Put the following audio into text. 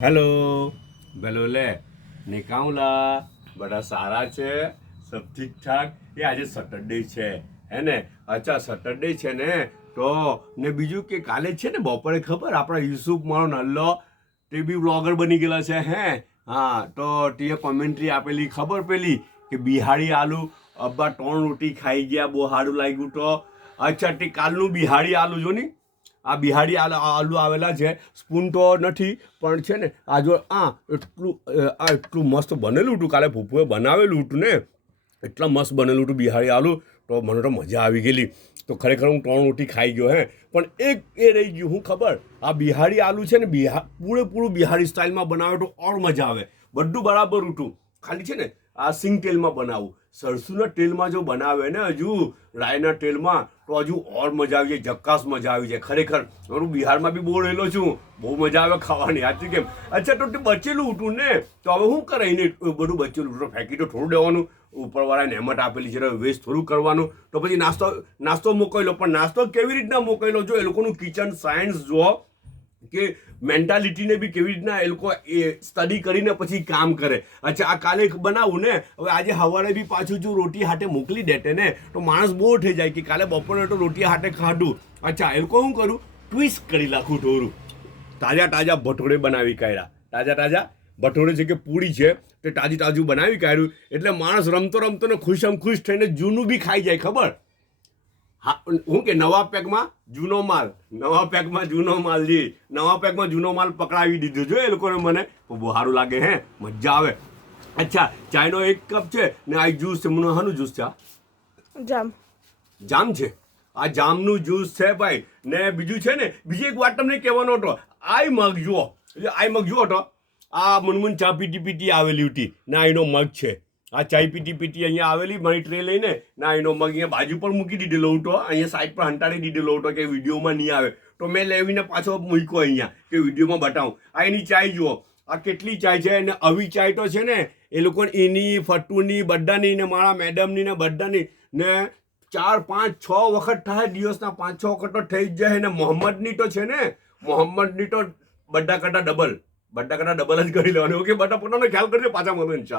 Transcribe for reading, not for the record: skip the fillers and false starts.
hello बेलोले निकाउला बड़ा सारा છે सब ठीक ठाक એ આજે સેટરડે છે હે ને અચ્છા સેટરડે છે ને તો ને બીજું કે કાલે છે ને બપોરે ખબર આપણા યુસુફ મારો નલ્લો તે બી વ્લોગર બની ગયેલા છે હે હા તો તે કોમેન્ટ્રી આપેલી ખબર પેલી કે બિહારી આલુ અબ્બા 3 રોટી ખાઈ ગયા બહુ સારું લાગ્યું તો અચ્છા તે કાલનું બિહારી આલુ જો ની આ બિહારી આલુ આવેલા છે સ્પૂન તો નથી પણ છે ને આ જો એટલું મસ્ત બનેલું હતું કાલે પપ્પુએ બનાવેલું હતું ને એટલા મસ્ત બનેલું હતું બિહારી આલુ તો મને તો મજા આવી ગયેલી તો ખરેખર હું 3 રોટી ખાઈ ગયો હે પણ એક એ રહી ગયું હું ખબર આ બિહારી આલુ છે ને પૂરેપૂરું બિહારી સ્ટાઇલમાં બનાવે તો ઓર મજા આવે બધું બરાબર હતું ખાલી છે ને આ સિંગ તેલમાં બનાવું સરસુના તેલમાં જો બનાવે ને હજુ રાયના તેલમાં તો હજુ ઓર મજા આવી જાય જક્કાસ મજા આવી જાય ખરેખર હું બિહારમાં બી બહુ રહેલો છું બહુ મજા આવે ખાવાની સાચું કેમ અચ્છા તો તે બચેલું હતું ને તો હવે શું કરે એને બધું બચેલું હતું ફેંકી તો થોડું દેવાનું ઉપરવાળા નેમત આપેલી છે વેસ્ટ થોડું કરવાનું તો પછી નાસ્તો મોકલો પણ નાસ્તો કેવી રીતના મોકલો જો એ લોકોનું કિચન સાયન્સ જો કે મેન્ટાલિટીને બી કેવી રીતના એ લોકો સ્ટડી કરીને પછી કામ કરે અચ્છા આ કાલે બનાવું ને હવે આજે સવારે બી પાછું જો રોટી હાટે મોકલી દેતે ને તો માણસ બોર થઈ જાય કે કાલે બપોરે તો રોટી હાટે ખાધું અચ્છા એ લોકો શું કરું ટ્વિસ્ટ કરી નાખું થોડું તાજા ભટોરે બનાવી કાઢ્યા તાજા ભટોરે છે કે પૂરી છે તે તાજું બનાવી કાઢ્યું એટલે માણસ રમતો ને ખુશ થઈને જૂનું બી ખાઈ જાય ખબર હા હું કે નવા પેકમાં જૂનો માલ જી નવા પેકમાં જૂનો માલ પકડાવી દીધો જો એ લોકોને મને બહુ સારું લાગે હે મજા આવે અચ્છા ચાયનો 1 કપ છે ને આ જ્યુસ છે મને શાનું જ્યુસ છે જામ છે આ જામનું જ્યુસ છે ભાઈ ને બીજું છે ને બીજી એક વાત તમને કહેવાનો હતો આઈ મગ જુઓ તો આ મુનમુન ચા પીટી આવેલી હતી ના એનો મગ છે આ ચાય પીટી અહીંયા આવેલી મારી ટ્રે લઈને ના એનો મગ અહીંયા બાજુ પર મૂકી દીધેલો હતો અહીંયા સાઈડ પર હંટાડી દીધેલો હતો કે વિડીયોમાં નહીં આવે તો મેં લેવીને પાછો મૂક્યો અહીંયા કે વિડીયોમાં બતાવું આ એની ચાય જુઓ આ કેટલી ચાય છે અને આવી ચાય તો છે ને એ લોકો એની ફટ્ટુની બધાની ને મારા મેડમની ને બધાની ને 4 5 6 વખત થાય દિવસના 5 6 વખત તો થઈ જ જાય ને મોહમ્મદની તો છે ને મોહમ્મદની તો બધા કરતા ડબલ જ કરી લેવાની ઓકે બધા પોતાનો ખ્યાલ કરજો પાછા મળે